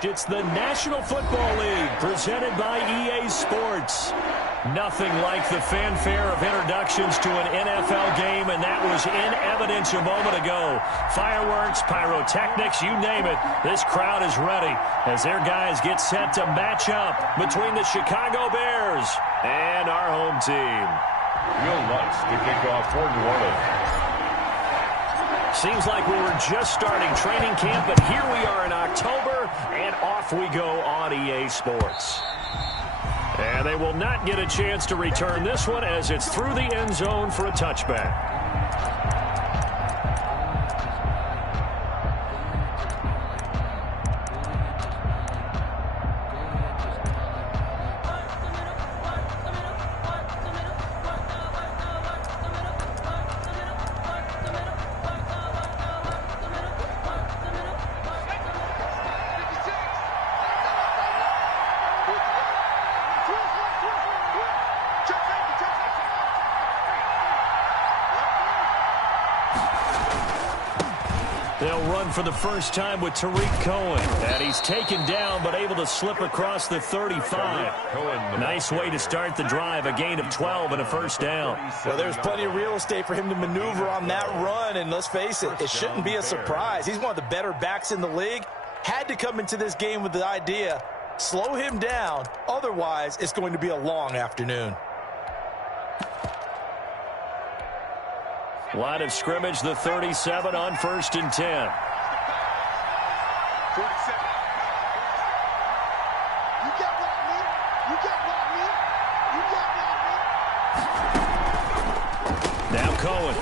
It's the National Football League presented by EA Sports. Nothing like the fanfare of introductions to an NFL game, and that was in evidence a moment ago. Fireworks, pyrotechnics, you name it. This crowd is ready as their guys get set to match up between the Chicago Bears and our home team. Real nice to kick off for New Orleans. Seems like we were just starting training camp, but here we are in October, and off we go on EA Sports. And they will not get a chance to return this one as it's through the end zone for a touchback. They'll run for the first time with Tariq Cohen. And he's taken down but able to slip across the 35. Nice way to start the drive, a gain of 12 and a first down. Well, there's plenty of real estate for him to maneuver on that run, and let's face it, it shouldn't be a surprise. He's one of the better backs in the league. Had to come into this game with the idea, slow him down, otherwise it's going to be a long afternoon. Line of scrimmage, the 37 on 1st and 10. 47. You got me. You got me. You got me. Now Cohen.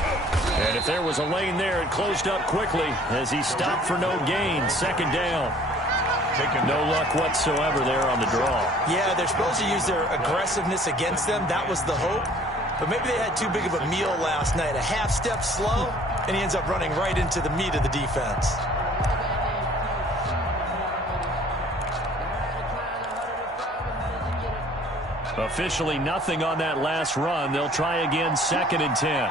And if there was a lane there, it closed up quickly as he stopped for no gain. 2nd down. No luck whatsoever there on the draw. Yeah, they're supposed to use their aggressiveness against them. That was the hope. But maybe they had too big of a meal last night. A half step slow, and he ends up running right into the meat of the defense. Officially nothing on that last run. They'll try again, 2nd and 10.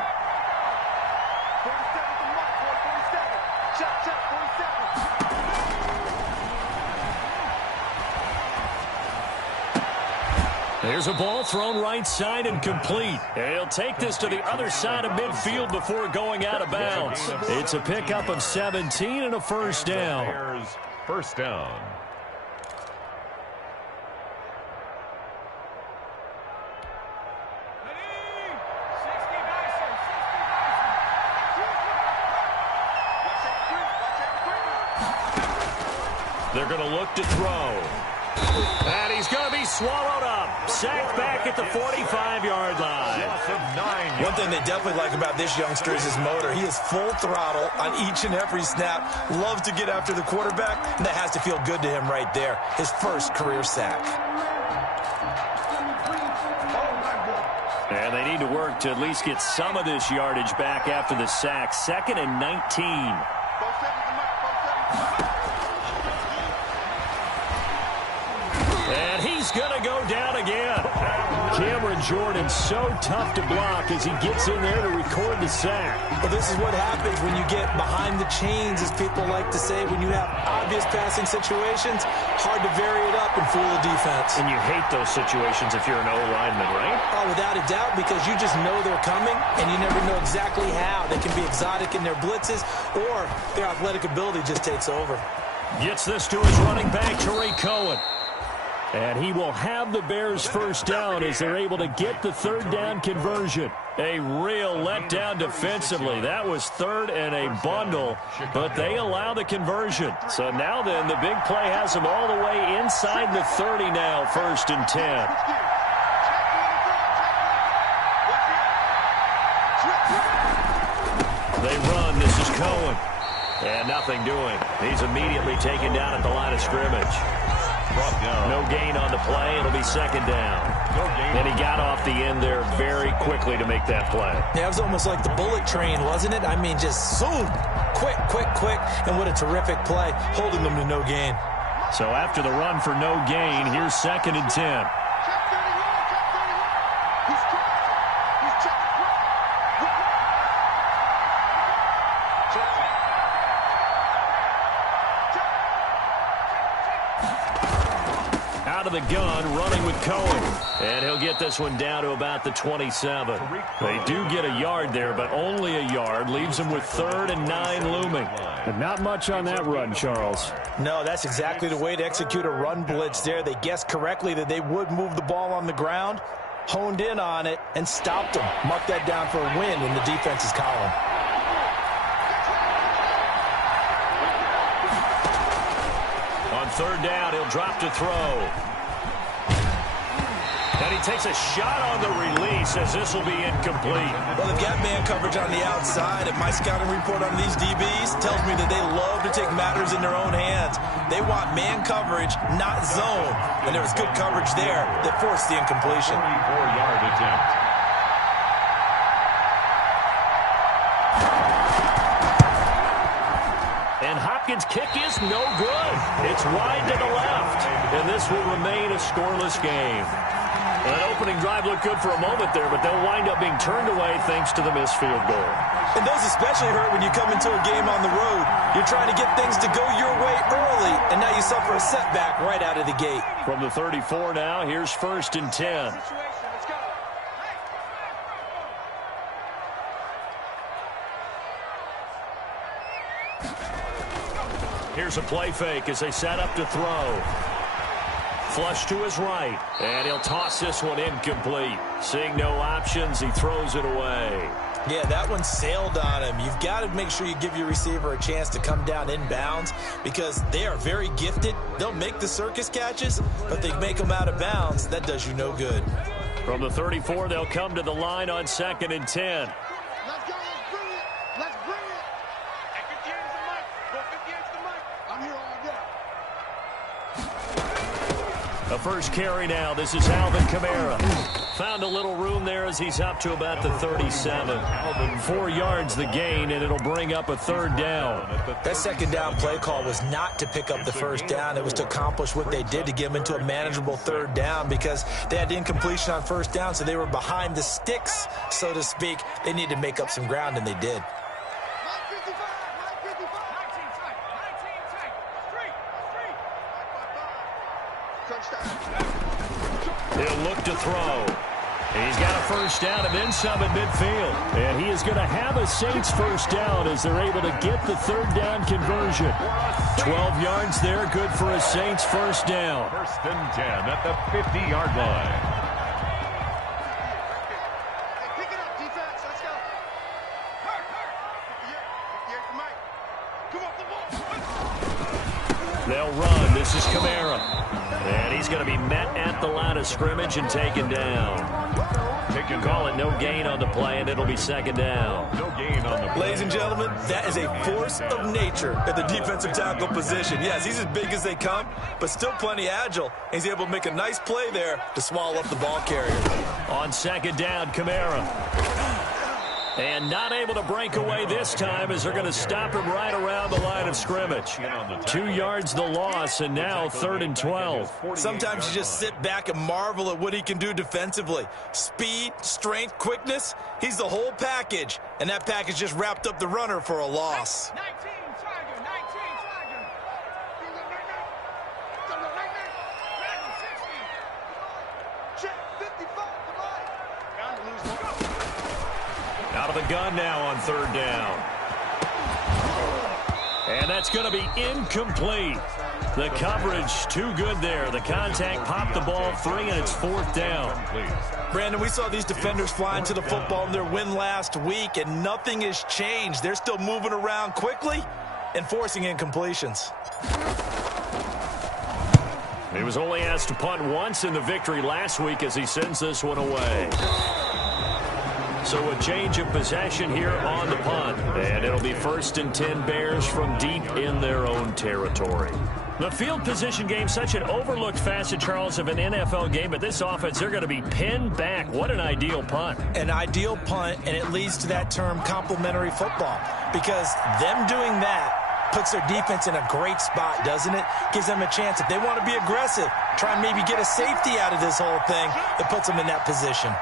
There's a ball thrown right side and complete. And he'll take this to the other side of midfield before going out of bounds. It's a pickup of 17 and a first down. First down. They're going to look to throw. And he's going to be swallowed up. Sacked back at the 45-yard line. One thing they definitely like about this youngster is his motor. He is full throttle on each and every snap. Loves to get after the quarterback, and that has to feel good to him right there. His first career sack. And they need to work to at least get some of this yardage back after the sack. 2nd and 19. And he's going to go down again. Cameron Jordan so tough to block as he gets in there to record the sack. Well, this is what happens when you get behind the chains, as people like to say. When you have obvious passing situations, hard to vary it up and fool the defense. And you hate those situations if you're an O-lineman, right? Oh, without a doubt, because you just know they're coming, and you never know exactly how. They can be exotic in their blitzes, or their athletic ability just takes over. Gets this to his running back, Tariq Cohen. And he will have the Bears first down as they're able to get the 3rd down conversion. A real letdown defensively. That was 3rd and a bundle, but they allow the conversion. So now then, the big play has them all the way inside the 30 now, 1st and 10. They run. This is Cohen. And nothing doing. He's immediately taken down at the line of scrimmage. No gain on the play. It'll be 2nd down. And he got off the end there very quickly to make that play. Yeah, it was almost like the bullet train, wasn't it? I mean, just zoom. Quick, quick, quick. And what a terrific play, holding them to no gain. So after the run for no gain, here's 2nd and 10. out of the gun, running with Cohen. And he'll get this one down to about the 27. They do get a yard there, but only a yard. Leaves them with 3rd and 9 looming. And not much on that run, Charles. No, that's exactly the way to execute a run blitz there. They guessed correctly that they would move the ball on the ground, honed in on it, and stopped them. Mark that down for a win in the defense's column. On 3rd down, he'll drop to throw. And he takes a shot on the release as this will be incomplete. Well, they've got man coverage on the outside, and my scouting report on these DBs tells me that they love to take matters in their own hands. They want man coverage, not zone. And there was good coverage there that forced the incompletion. 44-yard attempt. And Hopkins' kick is no good. It's wide to the left. And this will remain a scoreless game. That opening drive looked good for a moment there, but they'll wind up being turned away thanks to the missed field goal. And those especially hurt when you come into a game on the road. You're trying to get things to go your way early, and now you suffer a setback right out of the gate. From the 34 now, here's 1st and 10. Here's a play fake as they set up to throw. Flush to his right, and he'll toss this one incomplete. Seeing no options, he throws it away. Yeah, that one sailed on him. You've got to make sure you give your receiver a chance to come down inbounds because they are very gifted. They'll make the circus catches, but they make them out of bounds. That does you no good. From the 34, they'll come to the line on 2nd and 10. Let's go. Let's bring it. Let's bring it. Hey, 58's the mic. Go 58's the mic. I'm here all day. The first carry now. This is Alvin Kamara. Found a little room there as he's up to about the 37. 4 yards the gain, and it'll bring up a 3rd down. That 2nd down play call was not to pick up the 1st down. It was to accomplish what they did to get them into a manageable 3rd down because they had incompletion on 1st down, so they were behind the sticks, so to speak. They needed to make up some ground, and they did. He'll look to throw. He's got a 1st down and then some at midfield. And he is going to have a Saints 1st down as they're able to get the 3rd down conversion. 12 yards there, good for a Saints 1st down. 1st and 10 at the 50-yard line. Pick it up, defense. Let's go. Hurt. 58's the mic. Come on, They'll run. This is Kamara. And he's going to be met at the line of scrimmage and taken down. Call it no gain on the play, and it'll be 2nd down. No gain on the play. Ladies and gentlemen, that is a force of nature at the defensive tackle position. Yes, he's as big as they come, but still plenty agile. He's able to make a nice play there to swallow up the ball carrier. On 2nd down, Kamara. And not able to break away this time as they're going to stop him right around the line of scrimmage. 2 yards the loss, and now 3rd and 12. Sometimes you just sit back and marvel at what he can do defensively. Speed, strength, quickness, he's the whole package. And that package just wrapped up the runner for a loss. 19 Tiger. Check 55 the mic. Bound to lose one. Out of the gun now on 3rd down. And that's going to be incomplete. The coverage too good there. The contact popped the ball free, and it's 4th down. Brandon, we saw these defenders flying to the football in their win last week, and nothing has changed. They're still moving around quickly and forcing incompletions. He was only asked to punt once in the victory last week as he sends this one away. So a change of possession here on the punt. And it'll be 1st and 10 Bears from deep in their own territory. The field position game, such an overlooked facet, Charles, of an NFL game. But this offense, they're going to be pinned back. What an ideal punt. An ideal punt, and it leads to that term complementary football. Because them doing that puts their defense in a great spot, doesn't it? Gives them a chance. If they want to be aggressive, try and maybe get a safety out of this whole thing, it puts them in that position.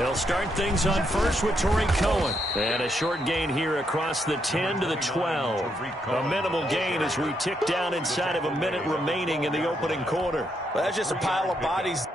They'll start things on first with Torrey Cohen. And a short gain here across the 10 to the 12. A minimal gain as we tick down inside of a minute remaining in the opening quarter. Well, that's just a pile of bodies.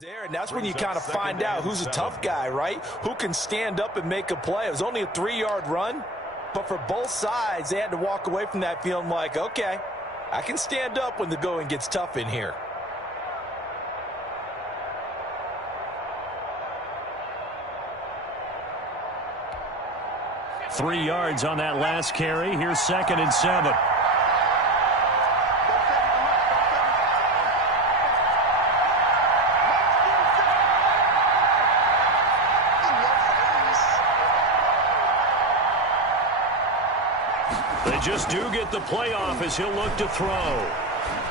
There, and that's when you kind of find out who's a tough guy, right? Who can stand up and make a play. It was only a 3-yard run, but for both sides, they had to walk away from that feeling like, okay, I can stand up when the going gets tough in here. Three yards on that last carry. Here's 2nd and 7. They just do get the playoff as he'll look to throw.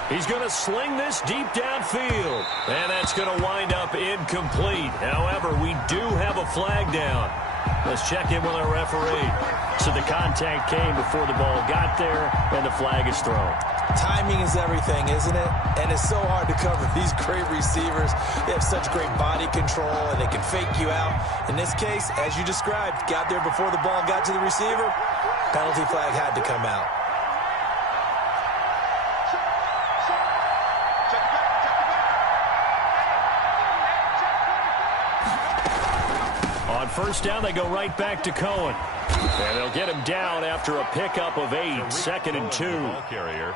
He's going to sling this deep downfield, and that's going to wind up incomplete. However, we do have a flag down. Let's check in with our referee. So the contact came before the ball got there, and the flag is thrown. Timing is everything, isn't it? And it's so hard to cover these great receivers. They have such great body control, and they can fake you out. In this case, as you described, got there before the ball got to the receiver. Penalty flag had to come out. On first down, they go right back to Cohen. And they'll get him down after a pickup of 8, 2nd and 2. Carrier.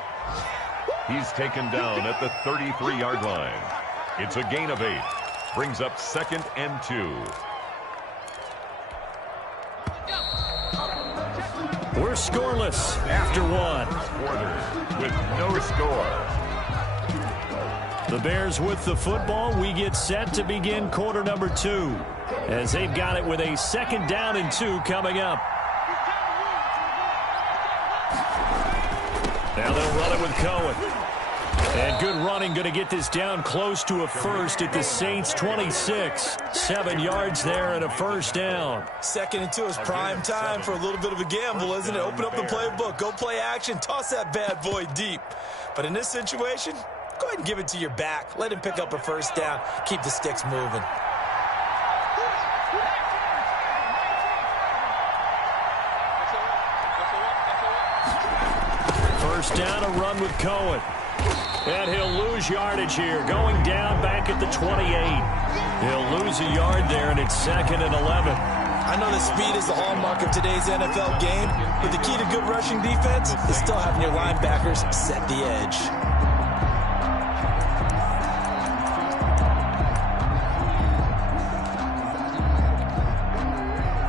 He's taken down at the 33-yard line. It's a gain of 8. Brings up 2nd and 2. We're scoreless after 1. Quarter with no score. The Bears with the football. We get set to begin quarter number 2 as they've got it with a 2nd down and 2 coming up. Now they'll run it with Cohen. And good running, going to get this down close to a first at the Saints 26. 7 yards there and a first down. 2nd and 2 is prime time for a little bit of a gamble, isn't it? Open up the playbook, go play action, toss that bad boy deep. But in this situation, go ahead and give it to your back. Let him pick up a first down. Keep the sticks moving. First down, a run with Cohen. And he'll lose yardage here, going down back at the 28. He'll lose a yard there, and it's 2nd and 11. I know that speed is the hallmark of today's NFL game, but the key to good rushing defense is still having your linebackers set the edge.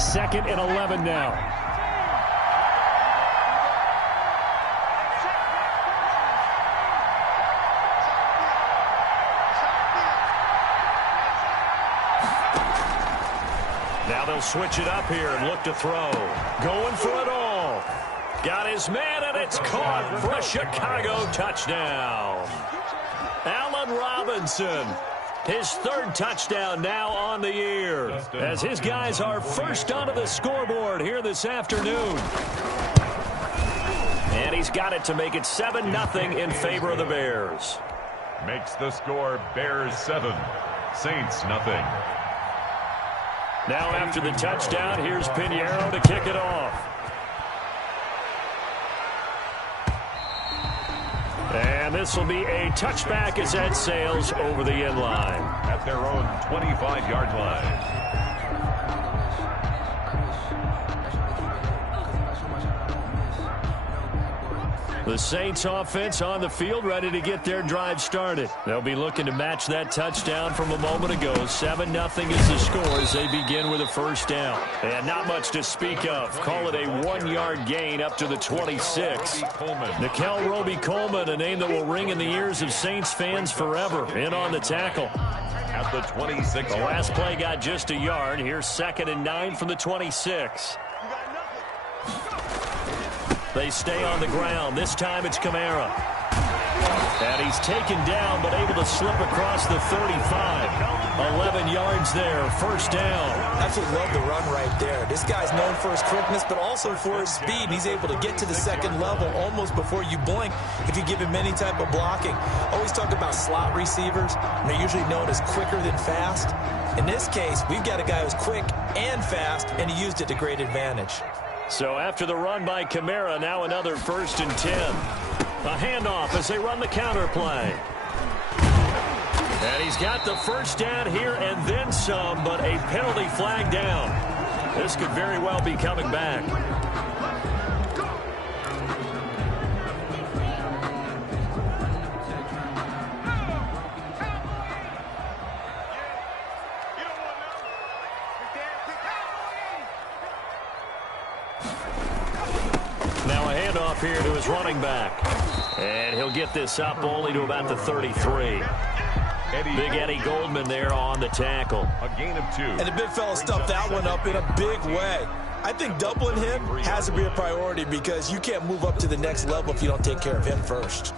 Second and 11 now. Now they'll switch it up here and look to throw. Going for it all. Got his man, and it's caught for a Chicago touchdown. Allen Robinson, his 3rd touchdown now on the year, as his guys are first onto the scoreboard here this afternoon. And he's got it to make it 7-0 in favor of the Bears. Makes the score Bears 7, Saints nothing. Now after the touchdown, here's Pinheiro to kick it off. And this will be a touchback as that sails over the end line. At their own 25-yard line. The Saints offense on the field, ready to get their drive started. They'll be looking to match that touchdown from a moment ago. 7-0 is the score as they begin with a first down. And not much to speak of. Call it a 1-yard gain up to the 26. Nickel Roby-Coleman, a name that will ring in the ears of Saints fans forever, in on the tackle. At the 26. The last play got just a yard. Here's 2nd and 9 from the 26. They stay on the ground. This time it's Kamara. And he's taken down, but able to slip across the 35. 11 yards there, first down. Absolutely love the run right there. This guy's known for his quickness, but also for his speed. He's able to get to the 2nd level almost before you blink if you give him any type of blocking. Always talk about slot receivers, and they're usually known as quicker than fast. In this case, we've got a guy who's quick and fast, and he used it to great advantage. So after the run by Kamara, now another 1st and 10. A handoff as they run the counter play. And he's got the first down here and then some, but a penalty flag down. This could very well be coming back. Now a handoff here to his running back. And he'll get this up only to about the 33. Big Eddie Goldman there on the tackle. A gain of 2. And the big fella stuffed that one up in a big way. I think doubling him has to be a priority because you can't move up to the next level if you don't take care of him first.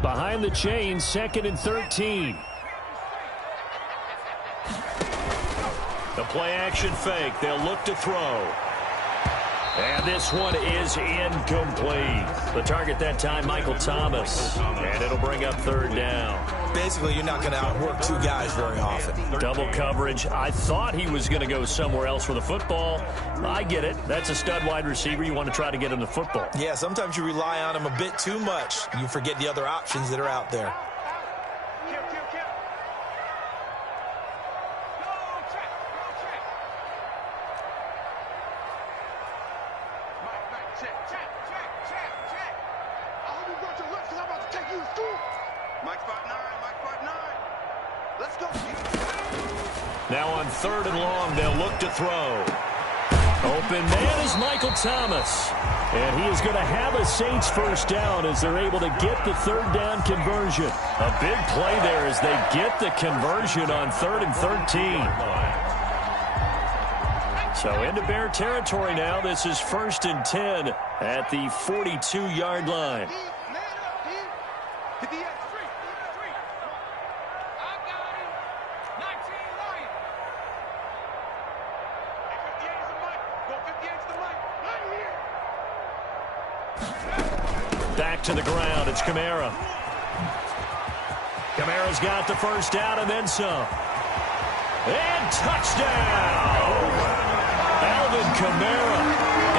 Behind the chains, 2nd and 13. The play action fake. They'll look to throw. And this one is incomplete. The target that time, Michael Thomas. And it'll bring up 3rd down. Basically, you're not going to outwork 2 guys very often. Double coverage. I thought he was going to go somewhere else for the football. I get it. That's a stud wide receiver. You want to try to get him the football. Yeah, sometimes you rely on him a bit too much. You forget the other options that are out there. Now on 3rd and long, they'll look to throw. Open man is Michael Thomas. And he is going to have a Saints first down as they're able to get the 3rd down conversion. A big play there as they get the conversion on 3rd and 13. So into Bear territory now. This is 1st and 10 at the 42-yard line. Back to the ground. It's Kamara. Kamara's got the first down and then some. And touchdown! Alvin Kamara,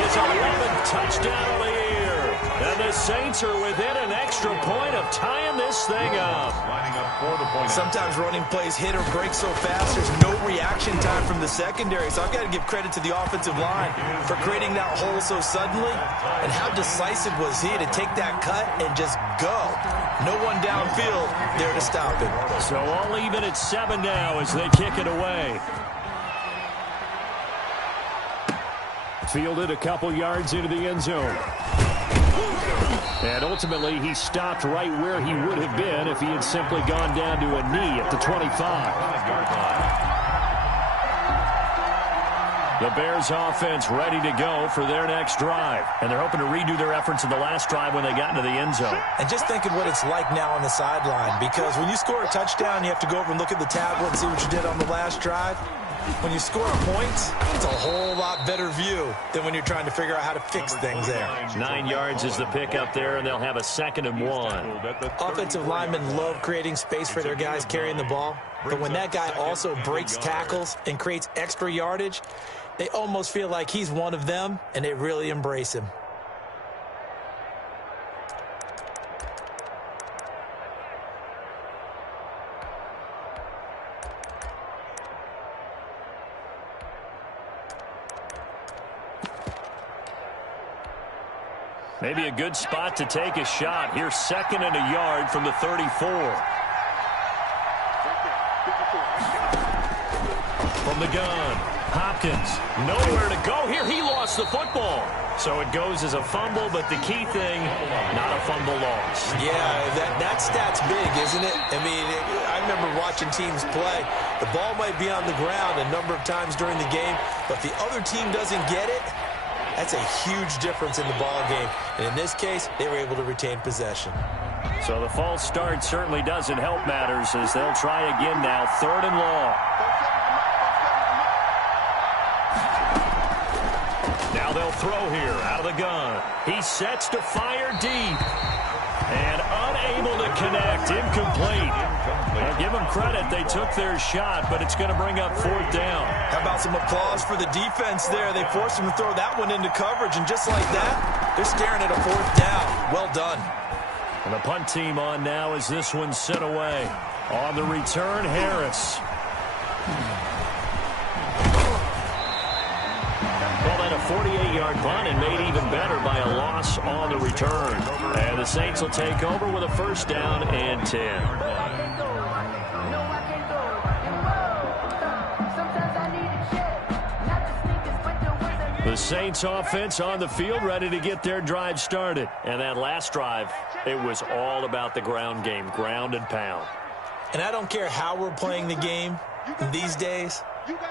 his 11th touchdown of the year. And the Saints are within an extra point of tying this thing up. Lining up for the point. Sometimes running plays hit or break so fast, there's no reaction time from the secondary. So I've got to give credit to the offensive line for creating that hole so suddenly. And how decisive was he to take that cut and just go. No one downfield there to stop him. So all even at 7 now as they kick it away. Fielded a couple yards into the end zone. And ultimately, he stopped right where he would have been if he had simply gone down to a knee at the 25. The Bears offense ready to go for their next drive. And they're hoping to redo their efforts in the last drive when they got into the end zone. And just think of what it's like now on the sideline. Because when you score a touchdown, you have to go over and look at the tablet and see what you did on the last drive. When you score a point, it's a whole lot better view than when you're trying to figure out how to fix things there. 9 yards is the pickup there, and they'll have a 2nd and 1. Offensive linemen love creating space for their guys carrying the ball. But when that guy also breaks tackles and creates extra yardage, they almost feel like he's one of them, and they really embrace him. Maybe a good spot to take a shot. Here's 2nd and a yard from the 34. From the gun, Hopkins, nowhere to go here. He lost the football. So it goes as a fumble, but the key thing, not a fumble loss. Yeah, that stat's big, isn't it? I mean, I remember watching teams play. The ball might be on the ground a number of times during the game, but if the other team doesn't get it, that's a huge difference in the ball game. And in this case, they were able to retain possession. So the false start certainly doesn't help matters as they'll try again now. 3rd and long. Now they'll throw here out of the gun. He sets to fire deep. And unable to connect. Incomplete. Now give them credit. They took their shot, but it's going to bring up 4th down. How about some applause for the defense there? They forced him to throw that one into coverage, and just like that, they're staring at a 4th down. Well done. And the punt team on now as this one's sent away. On the return, Harris. Well, then a 48-yard punt and made even better by a loss on the return. And the Saints will take over with a first down and 10. The Saints offense on the field ready to get their drive started. And that last drive, it was all about the ground game, ground and pound. And I don't care how we're playing the game these days,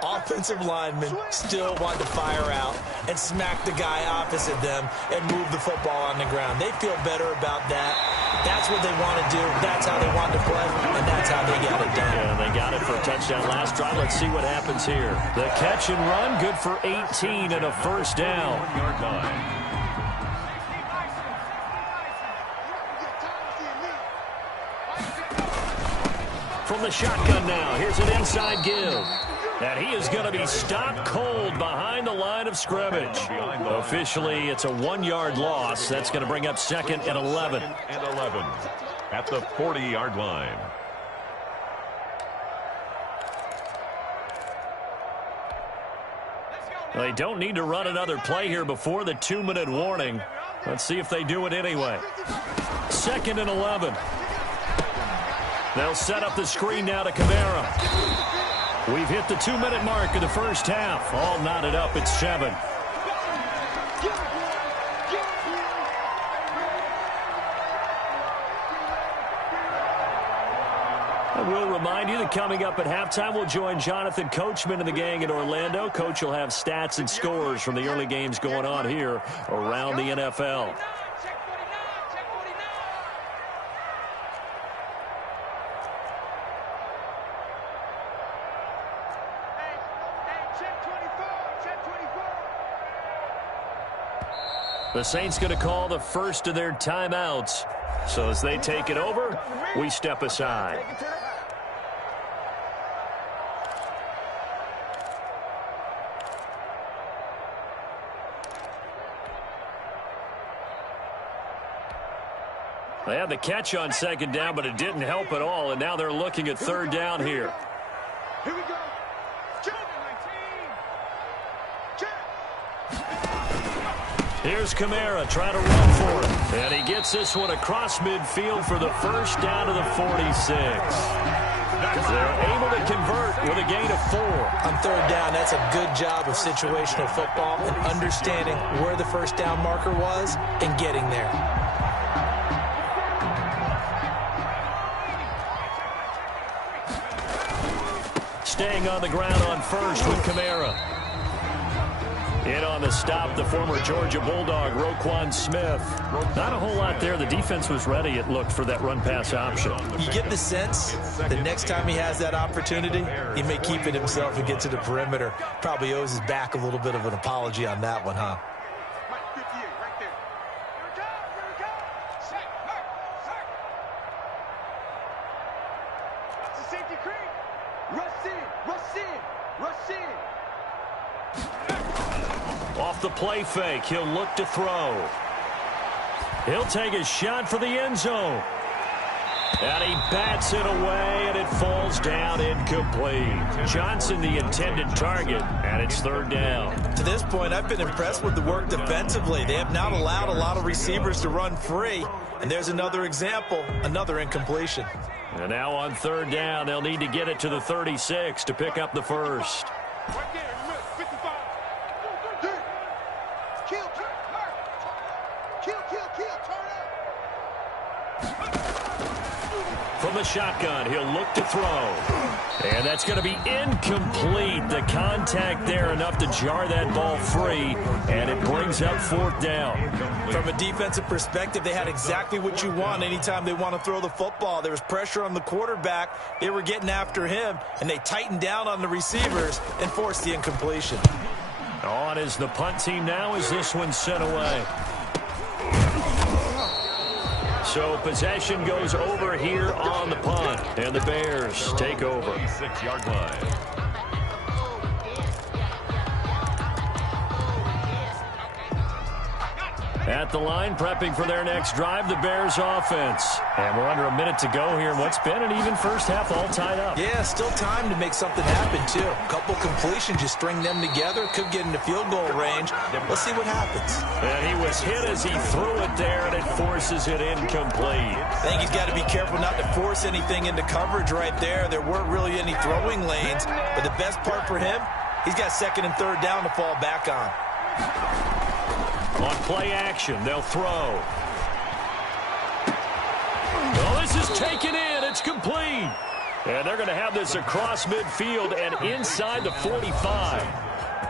offensive linemen still want to fire out and smack the guy opposite them and move the football on the ground. They feel better about that. That's what they want to do. That's how they want to play, and that's how they got it done. Yeah, they got it for a touchdown last drive. Let's see what happens here. The catch and run, good for 18 and a first down. From the shotgun now, here's an inside give. And he is going to be stopped cold behind the line of scrimmage. Officially, it's a 1-yard loss. That's going to bring up 2nd and 11. At the 40-yard line. They don't need to run another play here before the 2-minute warning. Let's see if they do it anyway. 2nd and 11. They'll set up the screen now to Kamara. We've hit the 2-minute mark of the first half. All knotted up at 7. I will remind you that coming up at halftime, we'll join Jonathan Coachman and the gang in Orlando. Coach will have stats and scores from the early games going on here around the NFL. The Saints going to call the first of their timeouts. So as they take it over, we step aside. They had the catch on 2nd down, but it didn't help at all, and now they're looking at 3rd down here. Here we go. Here's Kamara trying to run for it. And he gets this one across midfield for the first down to the 46. They're able to convert with a gain of 4. On 3rd down, that's a good job of situational football and understanding where the first down marker was and getting there. Staying on the ground on first with Kamara. In on the stop, the former Georgia Bulldog, Roquan Smith. Not a whole lot there. The defense was ready, it looked, for that run-pass option. You get the sense the next time he has that opportunity, he may keep it himself and get to the perimeter. Probably owes his back a little bit of an apology on that one, huh? Off the play fake, he'll look to throw. He'll take a shot for the end zone. And he bats it away, and it falls down incomplete. Johnson, the intended target, and it's 3rd down. To this point, I've been impressed with the work defensively. They have not allowed a lot of receivers to run free. And there's another example, another incompletion. And now on 3rd down, they'll need to get it to the 36 to pick up the first. From the shotgun, he'll look to throw. And that's going to be incomplete. The contact there enough to jar that ball free, and it brings up 4th down. From a defensive perspective, they had exactly what you want anytime they want to throw the football. There was pressure on the quarterback. They were getting after him, and they tightened down on the receivers and forced the incompletion. On is the punt team now as this one's sent away. So possession goes over here on the punt, and the Bears take over. 6-yard line. At the line, prepping for their next drive, the Bears offense. And we're under a minute to go here in what's been an even first half, all tied up. Yeah, still time to make something happen, too. A couple completions, you string them together, could get into field goal range. Let's see what happens. And he was hit as he threw it there, and it forces it incomplete. I think he's got to be careful not to force anything into coverage right there. There weren't really any throwing lanes, but the best part for him, he's got second and third down to fall back on. On play action, they'll throw. Well, this is taken in. It's complete. And they're going to have this across midfield and inside the 45.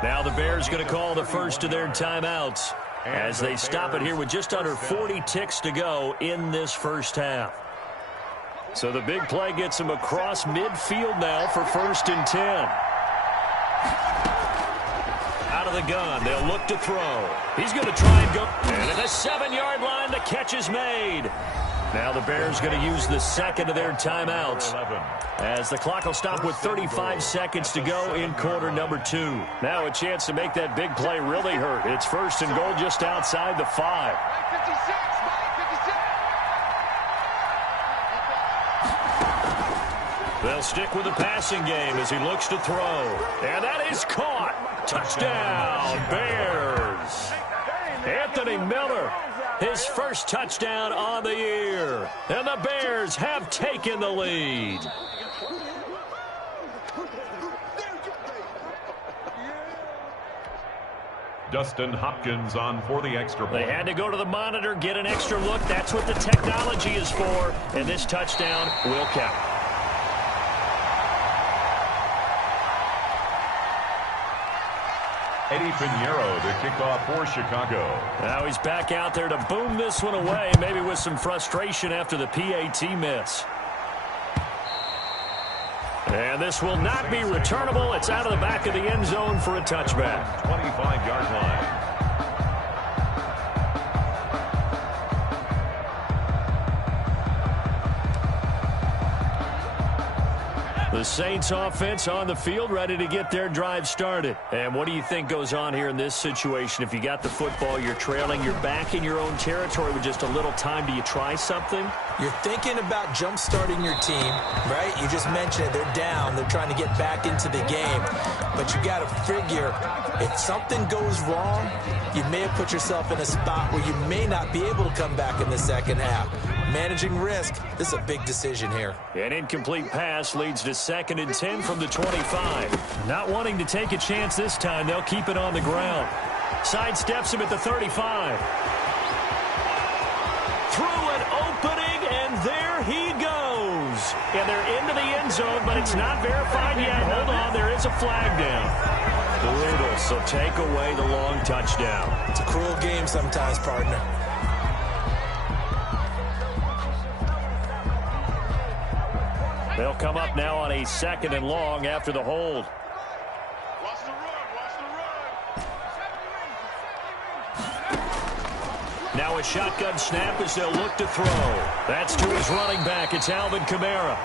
Now the Bears going to call the first of their timeouts as they stop it here with just under 40 ticks to go in this first half. So the big play gets him across midfield now for 1st and 10. Out of the gun, they'll look to throw. He's going to try and go. And at the 7-yard line, the catch is made. Now the Bears going to use the second of their timeouts as the clock will stop with 35 seconds to go in quarter number 2. Now a chance to make that big play really hurt. It's 1st and goal just outside the 5. They'll stick with the passing game as he looks to throw. And that is caught. Touchdown, Bears. Anthony Miller, his first touchdown on the year. And the Bears have taken the lead. Dustin Hopkins on for the extra point. They had to go to the monitor, get an extra look. That's what the technology is for. And this touchdown will count. Eddie Pinheiro, the kickoff for Chicago. Now he's back out there to boom this one away, maybe with some frustration after the PAT miss. And this will not be returnable. It's out of the back of the end zone for a touchback. 25-yard line. The Saints offense on the field, ready to get their drive started. And what do you think goes on here in this situation? If you got the football, you're trailing, you're back in your own territory with just a little time. Do you try something? You're thinking about jump-starting your team, right? You just mentioned it. They're down. They're trying to get back into the game. But you got to figure, if something goes wrong, you may have put yourself in a spot where you may not be able to come back in the second half. Managing risk, this is a big decision here. An incomplete pass leads to 2nd and 10 from the 25. Not wanting to take a chance this time, they'll keep it on the ground. Sidesteps him at the 35. Through an opening, and there he goes. And they're into the end zone, but it's not verified yet. Hold on, there is a flag down. Brutal, so take away the long touchdown. It's a cruel game sometimes, partner. They'll come up now on a 2nd and long after the hold. Watch the run, watch the run. Now a shotgun snap as they'll look to throw. That's to his running back. It's Alvin Kamara.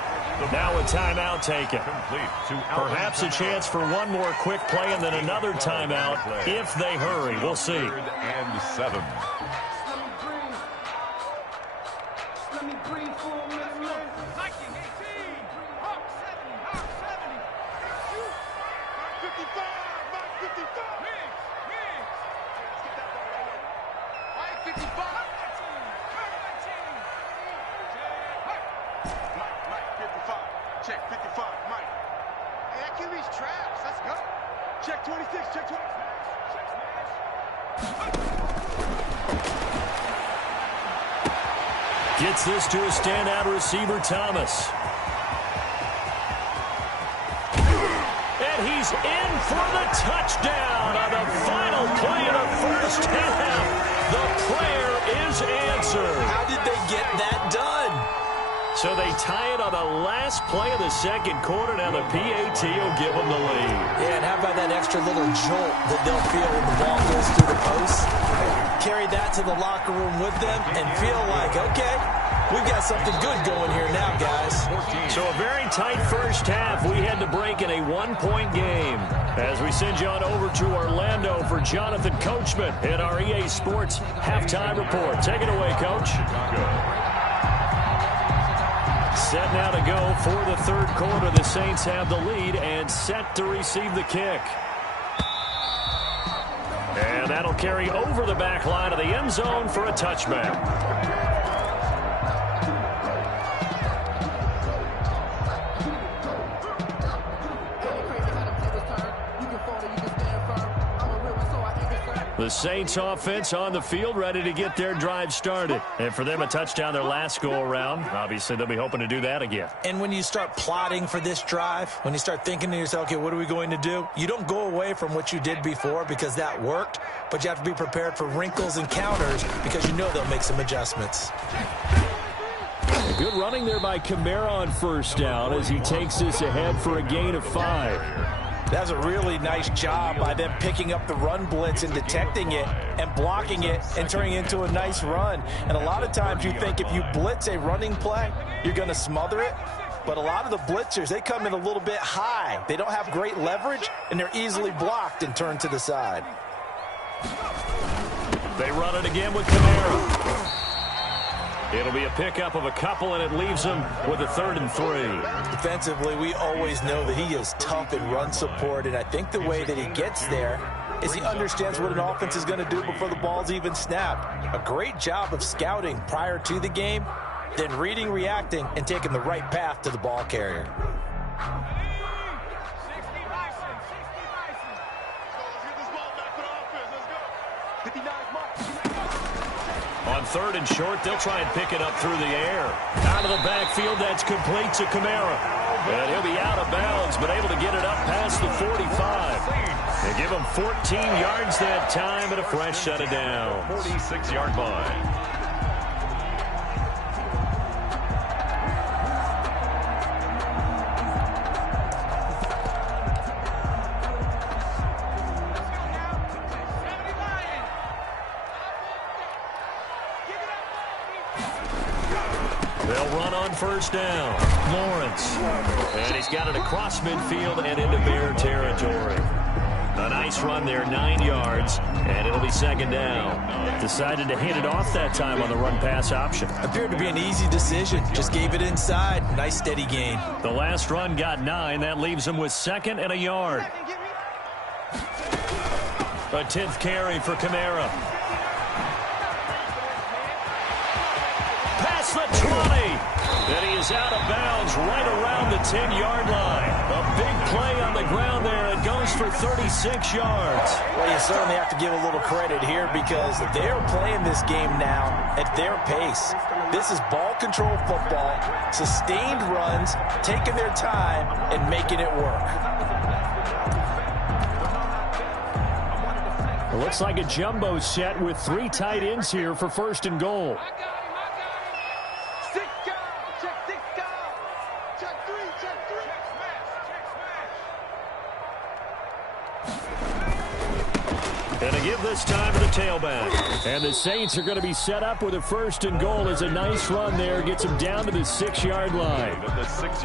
Now a timeout taken. Perhaps a chance for one more quick play and then another timeout if they hurry. We'll see. 3rd and 7. Check 55, Mike. Hey, that QB's trash. Let's go. Check 26, check 26. Gets this to a standout receiver, Thomas. And he's in for the touchdown on the final play of the first half. The prayer is answered. How did they get that done? So they tie it on the last play of the second quarter. Now the PAT will give them the lead. Yeah, and how about that extra little jolt that they'll feel when the ball goes through the post? Carry that to the locker room with them and feel like, okay, We've got something good going here now, guys. So a very tight first half. We had to break in a one-point game. As we send you on over to Orlando for Jonathan Coachman in our EA Sports Halftime Report. Take it away, Coach. Set now to go for the third quarter. The Saints have the lead and set to receive the kick. And that'll carry over the back line of the end zone for a touchback. The Saints offense on the field, ready to get their drive started. And for them, a touchdown their last go-around. Obviously, they'll be hoping to do that again. And when you start plotting for this drive, when you start thinking to yourself, okay, what are we going to do? You don't go away from what you did before because that worked, but you have to be prepared for wrinkles and counters because you know they'll make some adjustments. Good running there by Kamara on first down as he takes this ahead for a gain of 5. That was a really nice job by them picking up the run blitz and detecting it and blocking it and turning it into a nice run. And a lot of times you think if you blitz a running play, you're going to smother it. But a lot of the blitzers, they come in a little bit high. They don't have great leverage, and they're easily blocked and turned to the side. They run it again with Kamara. It'll be a pickup of a couple, and it leaves them with a 3rd and 3. Defensively, we always know that he is tough in run support, and I think the way that he gets there is he understands what an offense is going to do before the ball's even snapped. A great job of scouting prior to the game, then reading, reacting, and taking the right path to the ball carrier. On 3rd and short, they'll try and pick it up through the air. Out of the backfield, that's complete to Kamara. And he'll be out of bounds, but able to get it up past the 45. They give him 14 yards that time and a fresh set of downs. 46-yard line. They'll run on first down. Lawrence. And he's got it across midfield and into Bear territory. A nice run there, 9 yards, and it'll be 2nd down. Decided to hand it off that time on the run-pass option. Appeared to be an easy decision. Just gave it inside. Nice steady gain. The last run got 9. That leaves him with 2nd and a yard. A 10th carry for Kamara. Past the 20. And he is out of bounds right around the 10-yard line. A big play on the ground there. It goes for 36 yards. Well, you certainly have to give a little credit here because they're playing this game now at their pace. This is ball control football, sustained runs, taking their time, and making it work. It looks like a jumbo set with 3 tight ends here for 1st and goal. And to give this time to the tailback. And the Saints are going to be set up with a 1st and goal as a nice run there. Gets them down to the 6-yard line.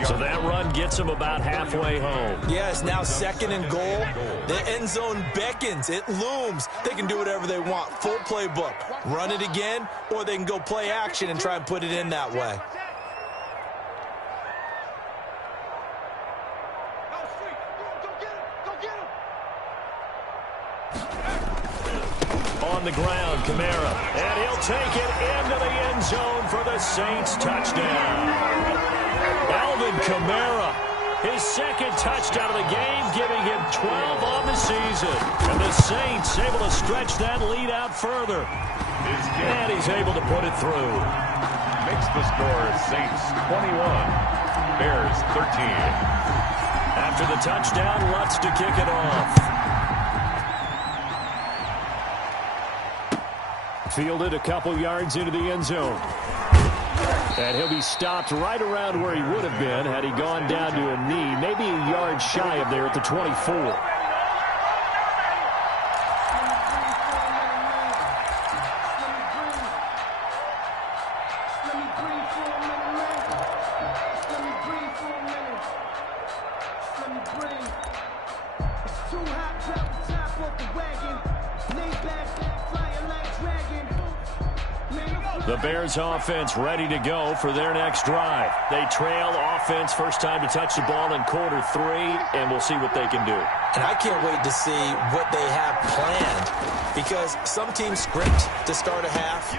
So that run gets them about halfway home. Yeah, it's now 2nd and goal. The end zone beckons. It looms. They can do whatever they want. Full playbook. Run it again, or they can go play action and try and put it in that way. On the ground, Kamara. And he'll take it into the end zone for the Saints touchdown. Alvin Kamara, his 2nd touchdown of the game, giving him 12 on the season. And the Saints able to stretch that lead out further. And he's able to put it through. Makes the score Saints 21, Bears 13. After the touchdown, Lutz to kick it off. Fielded a couple yards into the end zone. And he'll be stopped right around where he would have been had he gone down to a knee, maybe a yard shy of there at the 24. The Bears offense ready to go for their next drive. They trail offense first time to touch the ball in quarter 3, and we'll see what they can do. And I can't wait to see what they have planned, because some teams script to start a half.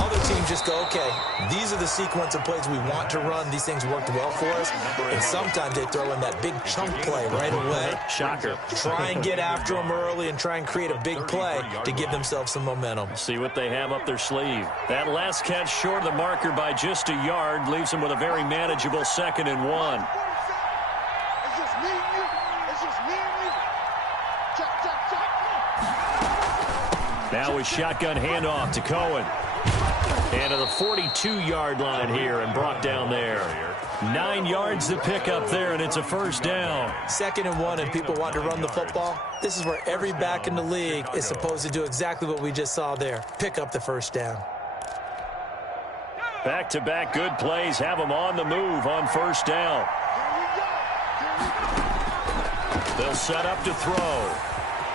Other teams just go, okay, these are the sequence of plays we want to run. These things worked well for us. And sometimes they throw in that big chunk play right away. Shocker. Try and get after them early and try and create a big play to give themselves some momentum. See what they have up their sleeve. That last catch short of the marker by just a yard leaves them with a very manageable 2nd and 1. It's just me and you. It's just me and you. Check, check, check. Now a shotgun handoff to Cohen. And to the 42-yard line here and brought down there. 9 yards to pick up there, and it's a first down. 2nd and 1, and people want to run the football. This is where every back in the league is supposed to do exactly what we just saw there. Pick up the first down. Back-to-back good plays have them on the move on first down. They'll set up to throw.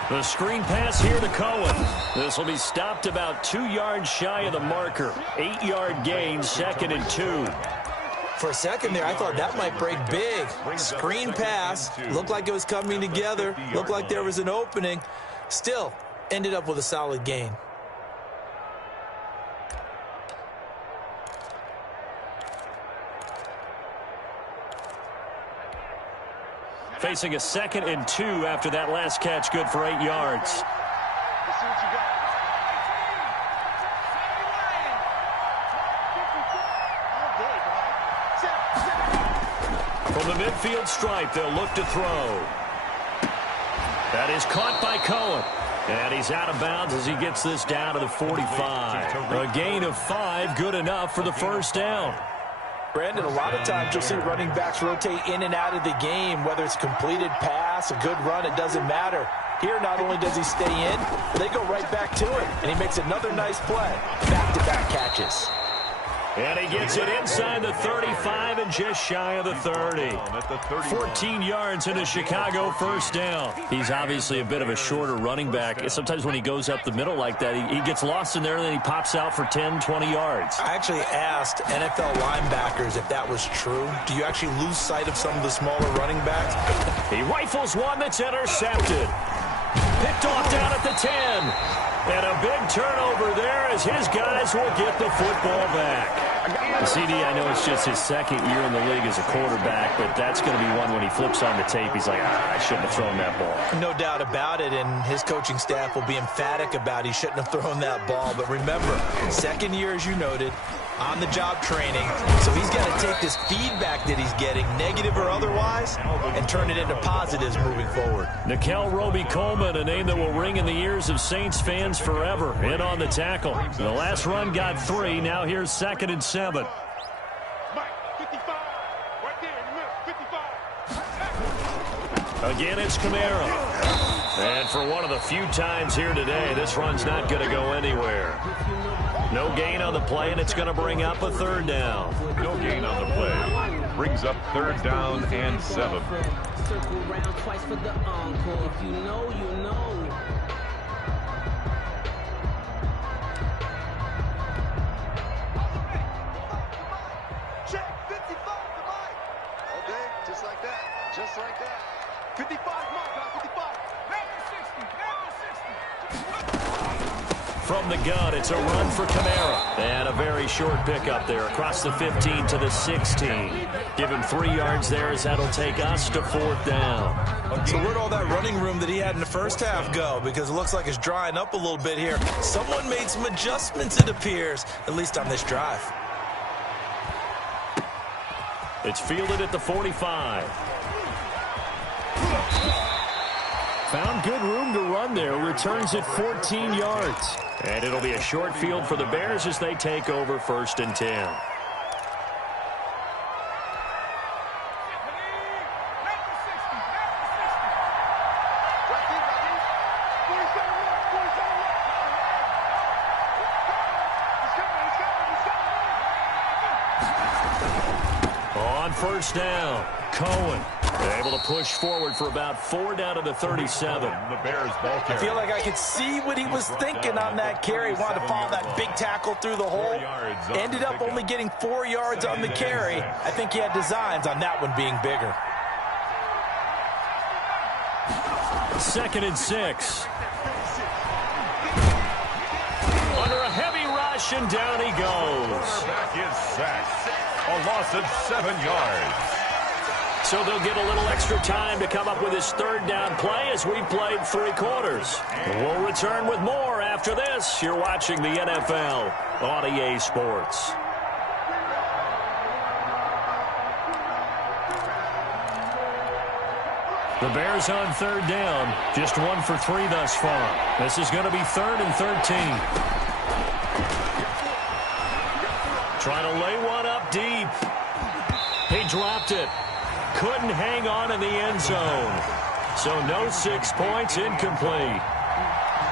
The screen pass here to Cohen. This will be stopped about 2 yards shy of the marker. 8-yard gain, 2nd and 2. For a second there, I thought that might break big. Screen pass. Looked like it was coming together. Looked like there was an opening. Still, ended up with a solid gain. Facing a 2nd and 2 after that last catch, good for 8 yards. Let's see what you got. From the midfield stripe, they'll look to throw. That is caught by Cohen. And he's out of bounds as he gets this down to the 45. A gain of 5, good enough for the first down. Brandon, a lot of times you'll see running backs rotate in and out of the game, whether it's a completed pass, a good run, it doesn't matter. Here, not only does he stay in, they go right back to it, and he makes another nice play. Back-to-back catches. And he gets it inside the 35 and just shy of the 30. 14 yards into Chicago, first down. He's obviously a bit of a shorter running back. Sometimes when he goes up the middle like that, he gets lost in there, and then he pops out for 10, 20 yards. I actually asked NFL linebackers if that was true. Do you actually lose sight of some of the smaller running backs? He rifles one that's intercepted. Picked off down at the 10. And a big turnover there as his guys will get the football back. CD, I know it's just his 2nd year in the league as a quarterback, but that's going to be one when he flips on the tape, he's like, I shouldn't have thrown that ball. No doubt about it, and his coaching staff will be emphatic about he shouldn't have thrown that ball. But remember, 2nd year, as you noted, on-the-job training. So he's got to take this feedback that he's getting, negative or otherwise, and turn it into positives moving forward. Nickel Roby-Coleman, a name that will ring in the ears of Saints fans forever, in on the tackle. The last run got 3. Now here's 2nd and 7. Mike, 55. Right there in the middle, 55. Again, it's Kamara. And for one of the few times here today, this run's not going to go anywhere. No gain on the play, and it's going to bring up a 3rd down. No gain on the play. Brings up 3rd down and 7. Circle round twice for the encore. If you know, you know. Check, 55 to Mike. All day, just like that. Just like that. 55 Mike, 55. From the gun, it's a run for Kamara. And a very short pickup there across the 15 to the 16. Give him 3 yards there as that'll take us to 4th down. So where'd all that running room that he had in the first half go? Because it looks like it's drying up a little bit here. Someone made some adjustments, it appears, at least on this drive. It's fielded at the 45. Found good room to run there. Returns at 14 yards. And it'll be a short field for the Bears as they take over 1st and 10. On 1st down, Cohen. They're able to push forward for about 4 down to the 37. The Bears ball carrier. I feel like I could see what he was thinking on that carry. Wanted to follow that big tackle through the hole. Ended up only getting 4 yards on the carry. I think he had designs on that one being bigger. 2nd and 6. Under a heavy rush, and down he goes. Quarterback is sacked. A loss of 7 yards. So they'll get a little extra time to come up with his 3rd down play as we've played 3 quarters. We'll return with more after this. You're watching the NFL on EA Sports. The Bears on 3rd down. Just 1 for 3 thus far. This is going to be 3rd and 13. Trying to lay one up deep. He dropped it. Couldn't hang on in the end zone. So no 6 points, incomplete.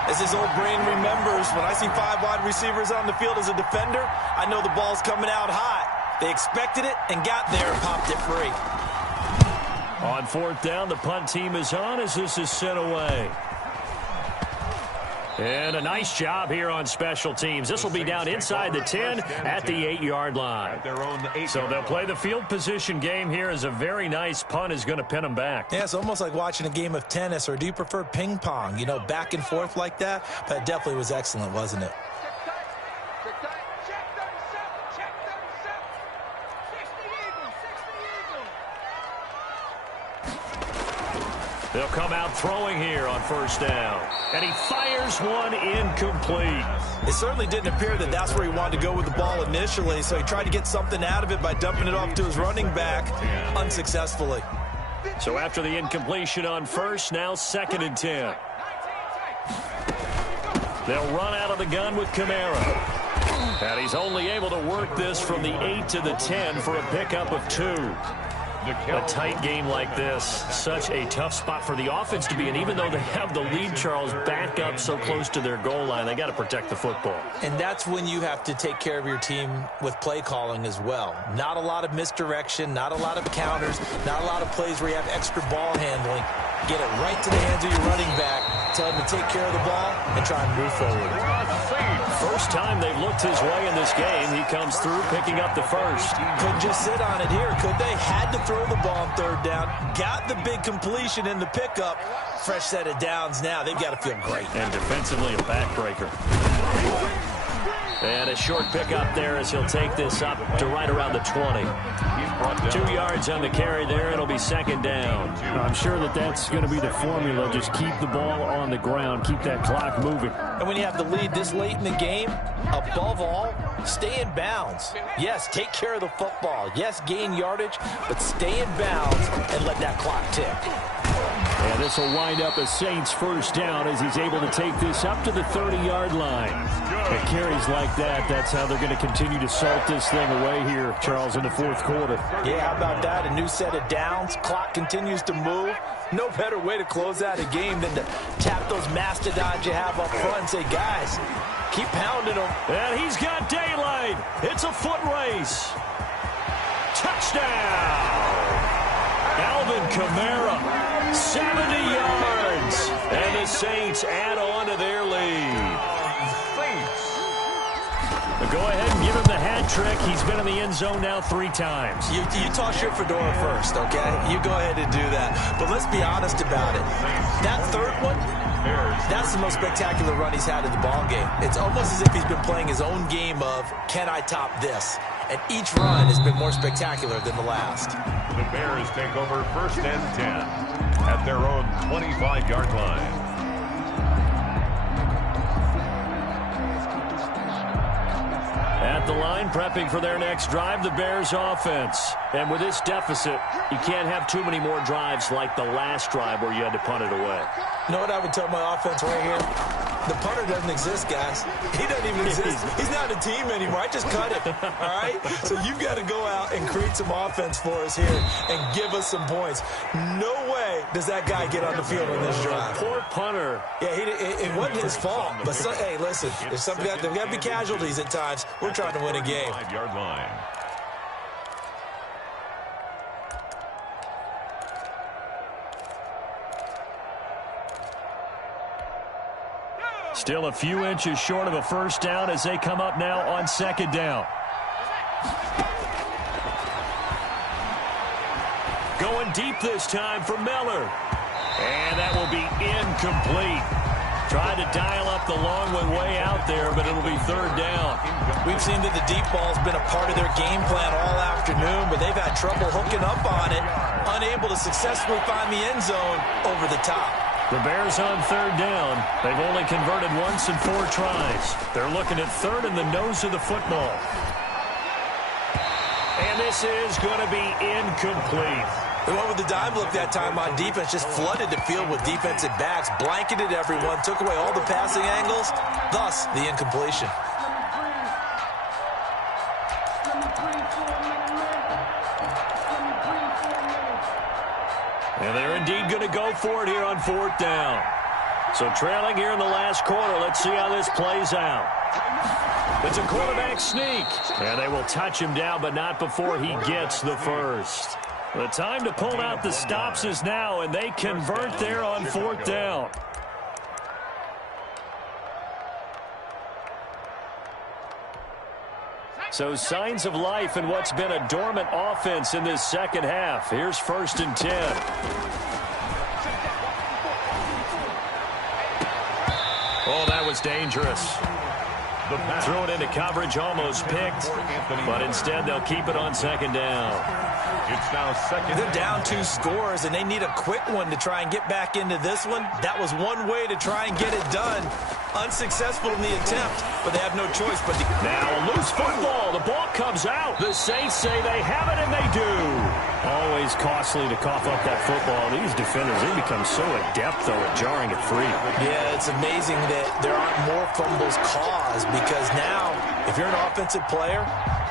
As his old brain remembers, when I see 5 wide receivers on the field as a defender, I know the ball's coming out hot. They expected it and got there and popped it free. On 4th down, the punt team is on as this is sent away. And a nice job here on special teams. This will be down inside the 10 at the 8-yard line. So they'll play the field position game here as a very nice punt is going to pin them back. Yeah, it's almost like watching a game of tennis, or do you prefer ping pong? You know, back and forth like that? But it definitely was excellent, wasn't it? They'll come out throwing here on 1st down. And he fires one incomplete. It certainly didn't appear that that's where he wanted to go with the ball initially, so he tried to get something out of it by dumping it off to his running back unsuccessfully. So after the incompletion on 1st, now 2nd and 10. They'll run out of the gun with Kamara. And he's only able to work this from the 8 to the 10 for a pickup of 2. A tight game like this, such a tough spot for the offense to be in. Even though they have the lead, Charles, back up so close to their goal line, they got to protect the football. And that's when you have to take care of your team with play calling as well. Not a lot of misdirection, not a lot of counters, not a lot of plays where you have extra ball handling. Get it right to the hands of your running back, tell him to take care of the ball, and try and move forward. First time they've looked his way in this game, he comes through picking up the 1st. Couldn't just sit on it here, could they? Had to throw the ball on 3rd down, got the big completion in the pickup. Fresh set of downs now. They've got to feel great. And defensively, a backbreaker. And a short pickup there as he'll take this up to right around the 20. 2 yards on the carry there. It'll be 2nd down. I'm sure that that's going to be the formula. Just keep the ball on the ground. Keep that clock moving. And when you have the lead this late in the game, above all, stay in bounds. Yes, take care of the football. Yes, gain yardage, but stay in bounds and let that clock tick. And this will wind up as Saints 1st down as he's able to take this up to the 30-yard line. It carries like that. That's how they're going to continue to salt this thing away here, Charles, in the 4th quarter. Yeah, how about that? A new set of downs. Clock continues to move. No better way to close out a game than to tap those mastodons you have up front and say, guys, keep pounding them. And he's got daylight. It's a foot race. Touchdown. Alvin Kamara, 70 yards. And the Saints add on to their lead. Go ahead and give him the hat trick. He's been in the end zone now 3 times. You toss your fedora first, okay? You go ahead and do that. But let's be honest about it. That 3rd one, that's the most spectacular run he's had in the ball game. It's almost as if he's been playing his own game of, can I top this? And each run has been more spectacular than the last. The Bears take over 1st and 10 at their own 25-yard line. At the line, prepping for their next drive, the Bears offense. And with this deficit, you can't have too many more drives like the last drive where you had to punt it away. You know what I would tell my offense right here? The punter doesn't exist, guys. He doesn't even exist. He's not a team anymore. I just cut it, all right? So you've got to go out and create some offense for us here and give us some points. No way does that guy get on the field in this drive. Poor punter. Yeah, it wasn't his fault. But, hey, listen, there's got to be casualties at times. We're trying to win a game. 5-yard line. Still a few inches short of a first down as they come up now on second down. Going deep this time for Miller. And that will be incomplete. Tried to dial up the long way out there, but it'll be third down. We've seen that the deep ball's been a part of their game plan all afternoon, but they've had trouble hooking up on it, unable to successfully find the end zone over the top. The Bears on third down. They've only converted once in 4 tries. They're looking at third in the nose of the football. And this is going to be incomplete. They went with the dime look that time on defense, just flooded the field with defensive backs, blanketed everyone, took away all the passing angles, thus the incompletion. And they're indeed going to go for it here on fourth down. So trailing here in the last quarter, let's see how this plays out. It's a quarterback sneak. And they will touch him down, but not before he gets the first. The time to pull out the stops is now, and they convert there on fourth down. So signs of life in what's been a dormant offense in this second half. Here's 1st and 10. Oh, that was dangerous. Threw it into coverage, almost picked, but instead they'll keep it on second down. It's now second. They're down 2 scores, and they need a quick one to try and get back into this one. That was one way to try and get it done. Unsuccessful in the attempt, but they have no choice but to... Now a loose football. The ball comes out. The Saints say they have it, and they do. Always costly to cough up that football. These defenders, they become so adept, though, at jarring it free. Yeah, it's amazing that there aren't more fumbles caused, because now, if you're an offensive player,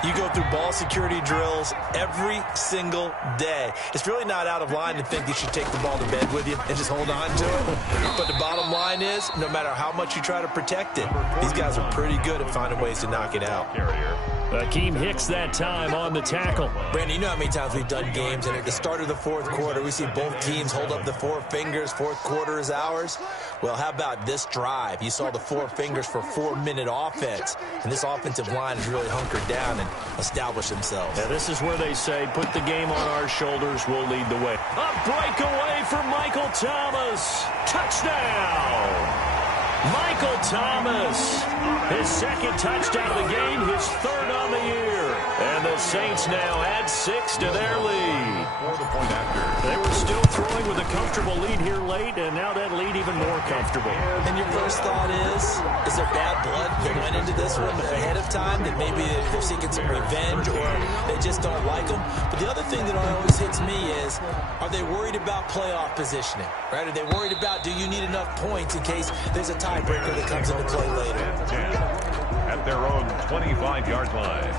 you go through ball security drills every single day. It's really not out of line to think you should take the ball to bed with you and just hold on to it. But the bottom line is, no matter how much you try to protect it, these guys are pretty good at finding ways to knock it out. Akeem Hicks that time on the tackle. Brandon, you know how many times we've done games, and at the start of the fourth quarter, we see both teams hold up the 4 fingers. Fourth quarter is ours. Well, how about this drive? You saw the 4 fingers for 4-minute offense, and this offensive line has really hunkered down and established themselves. Yeah, this is where they say, put the game on our shoulders, we'll lead the way. A breakaway for Michael Thomas. Touchdown! Michael Thomas, his 2nd touchdown of the game, his 3rd on the year. And the Saints now add 6 to their lead. They were still throwing with a comfortable lead here late, and now that lead even more comfortable. And your first thought is there bad blood that went into this one ahead of time, that maybe they're seeking some revenge or they just don't like them? But the other thing that always hits me is, are they worried about playoff positioning? Right? Are they worried about, do you need enough points in case there's a tiebreaker that comes into play later? 10 at their own 25-yard line.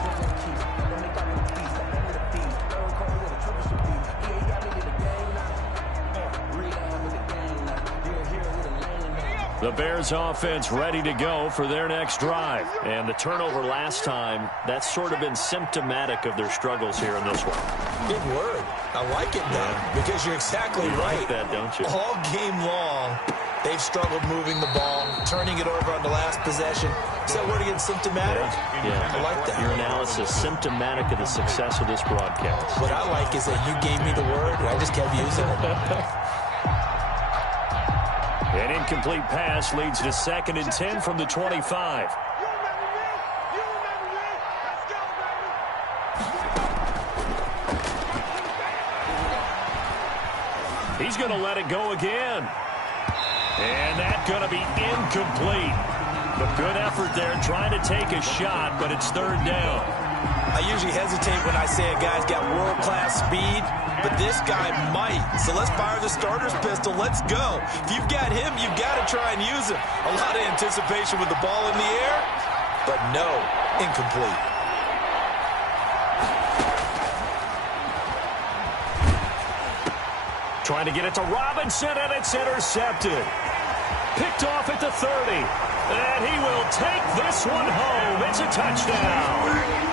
The Bears offense ready to go for their next drive. And the turnover last time, that's sort of been symptomatic of their struggles here in this one. Big word. I like it, though, because you're exactly right. Like that, don't you? All game long, they've struggled moving the ball, turning it over on the last possession. Is that word again, symptomatic? Yeah. I like that. Your analysis, symptomatic of the success of this broadcast. What I like is that you gave me the word, and I just kept using it. An incomplete pass leads to 2nd and 10 from the 25. He's going to let it go again. And that's going to be incomplete. But good effort there trying to take a shot, but it's 3rd down. I usually hesitate when I say a guy's got world-class speed, but this guy might. So let's fire the starter's pistol. Let's go. If you've got him, you've got to try and use him. A lot of anticipation with the ball in the air, but no, incomplete. Trying to get it to Robinson, and it's intercepted. Picked off at the 30. And he will take this one home. It's a touchdown.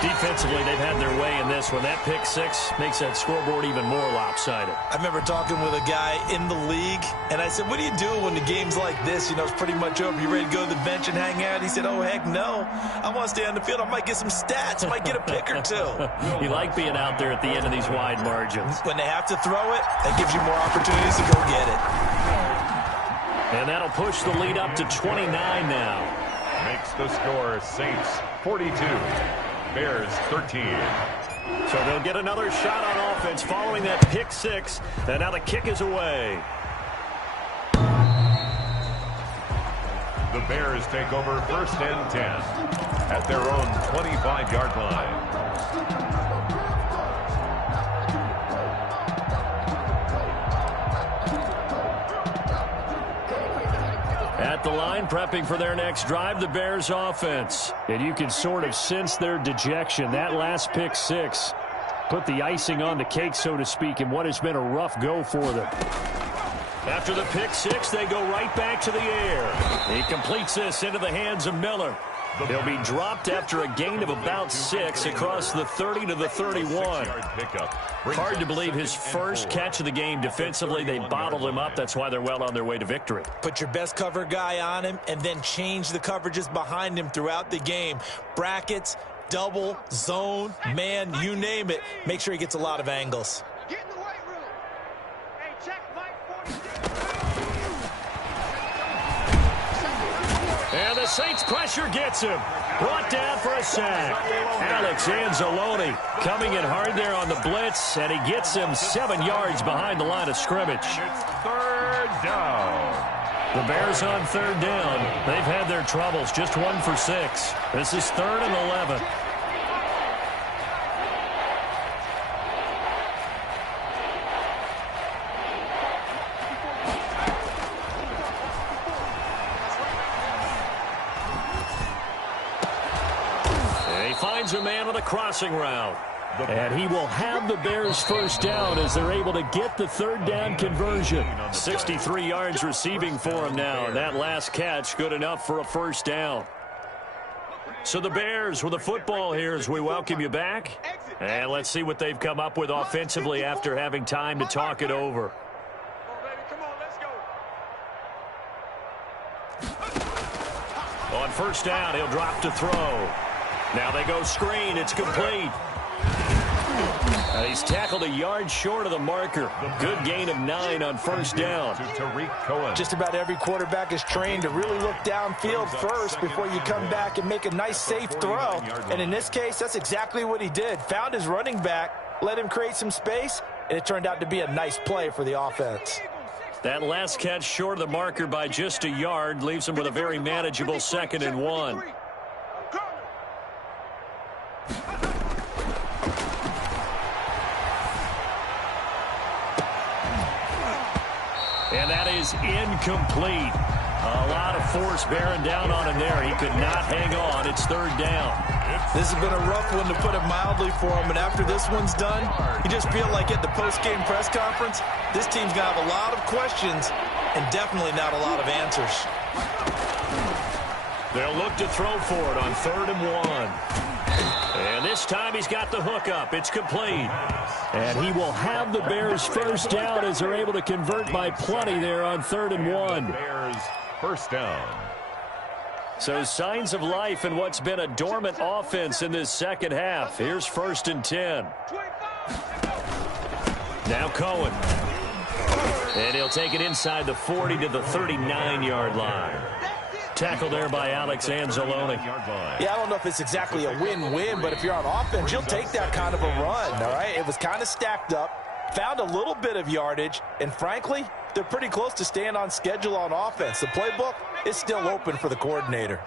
Defensively, they've had their way in this one. That pick six makes that scoreboard even more lopsided. I remember talking with a guy in the league, and I said, what do you do when the game's like this? You know, it's pretty much over. You ready to go to the bench and hang out? He said, oh, heck no. I want to stay on the field. I might get some stats. I might get a pick or two. You like being out there at the end of these wide margins. When they have to throw it, that gives you more opportunities to go get it. And that'll push the lead up to 29 now. Makes the score Saints 42. Bears 13. So they'll get another shot on offense following that pick six. And now the kick is away. The Bears take over first and 10 at their own 25-yard line. At the line, prepping for their next drive, the Bears offense. And you can sort of sense their dejection. That last pick six put the icing on the cake, so to speak, in what has been a rough go for them. After the pick six, they go right back to the air. He completes this into the hands of Miller. He'll be dropped after a gain of about 6 across the 30 to the 31. Hard to believe his first catch of the game defensively. They bottled him up. That's why they're well on their way to victory. Put your best cover guy on him and then change the coverages behind him throughout the game. Brackets, double, zone, man, you name it. Make sure he gets a lot of angles. Get in the weight room. Hey, check Mike 46. And the Saints pressure gets him. Brought down for a sack. Alex Anzalone coming in hard there on the blitz, and he gets him 7 yards behind the line of scrimmage. It's third down. The Bears on third down. They've had their troubles, just 1 for 6. This is 3rd and 11. Finds a man with a crossing route. And he will have the Bears first down as they're able to get the third down conversion. 63 yards receiving for him now. And that last catch good enough for a first down. So the Bears with the football here as we welcome you back. And let's see what they've come up with offensively after having time to talk it over. On first down, he'll drop to throw. Now they go screen. It's complete. And he's tackled a yard short of the marker. Good gain of 9 on first down. Just about every quarterback is trained to really look downfield first before you come back and make a nice, safe throw. And in this case, that's exactly what he did. Found his running back, let him create some space, and it turned out to be a nice play for the offense. That last catch short of the marker by just a yard leaves him with a very manageable 2nd and 1. And that is incomplete. A lot of force bearing down on him there. He could not hang on. It's 3rd down. This has been a rough one, to put it mildly, for him. And after this one's done, you just feel like at the post-game press conference, this team's going to have a lot of questions and definitely not a lot of answers. They'll look to throw for it on 3rd and 1. And this time he's got the hook up. It's complete. And he will have the Bears first down as they're able to convert by plenty there on 3rd and 1. Bears first down. So signs of life in what's been a dormant offense in this second half. Here's 1st and 10. Now Cohen. And he'll take it inside the 40 to the 39-yard line. Tackle there by Alex Anzalone. Yeah, I don't know if it's exactly a win-win, but if you're on offense, you'll take that kind of a run, all right? It was kind of stacked up, found a little bit of yardage, and frankly, they're pretty close to staying on schedule on offense. The playbook is still open for the coordinator.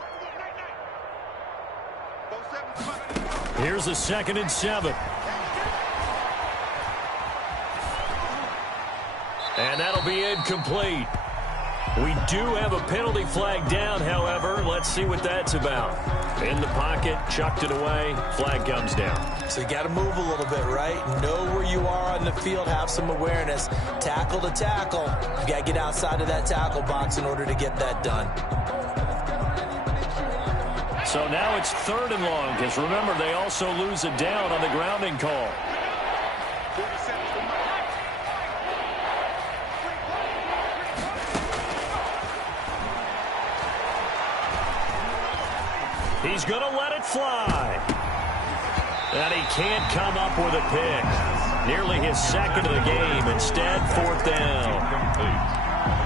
Here's the 2nd and 7. And that'll be incomplete. We do have a penalty flag down, however. Let's see what that's about. In the pocket, chucked it away, flag comes down. So you got to move a little bit, right? Know where you are on the field, have some awareness. Tackle to tackle. You got to get outside of that tackle box in order to get that done. So now it's 3rd and long, because remember, they also lose a down on the grounding call. He's going to let it fly. And he can't come up with a pick. Nearly his 2nd of the game. Instead, 4th down.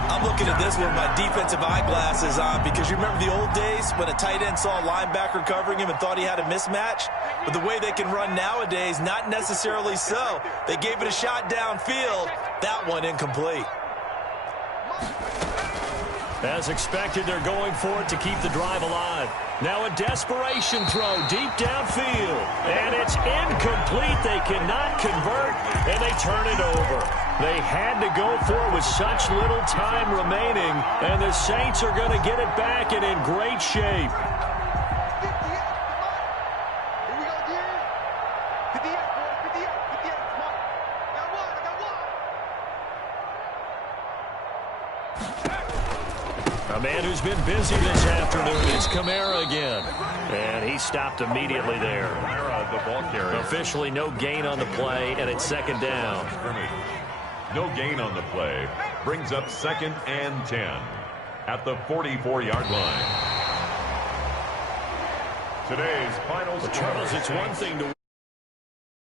I'm looking at this with my defensive eyeglasses on because you remember the old days when a tight end saw a linebacker covering him and thought he had a mismatch? But the way they can run nowadays, not necessarily so. They gave it a shot downfield. That one incomplete. As expected, they're going for it to keep the drive alive. Now a desperation throw deep downfield. And it's incomplete. They cannot convert, and they turn it over. They had to go for it with such little time remaining, and the Saints are going to get it back and in great shape. A man who's been busy this afternoon is Kamara again. And he stopped immediately there. Kamara, the ball carrier. Officially no gain on the play, and it's 2nd down. No gain on the play. Brings up 2nd and 10 at the 44-yard line. Today's final score. Charles, it's one thing to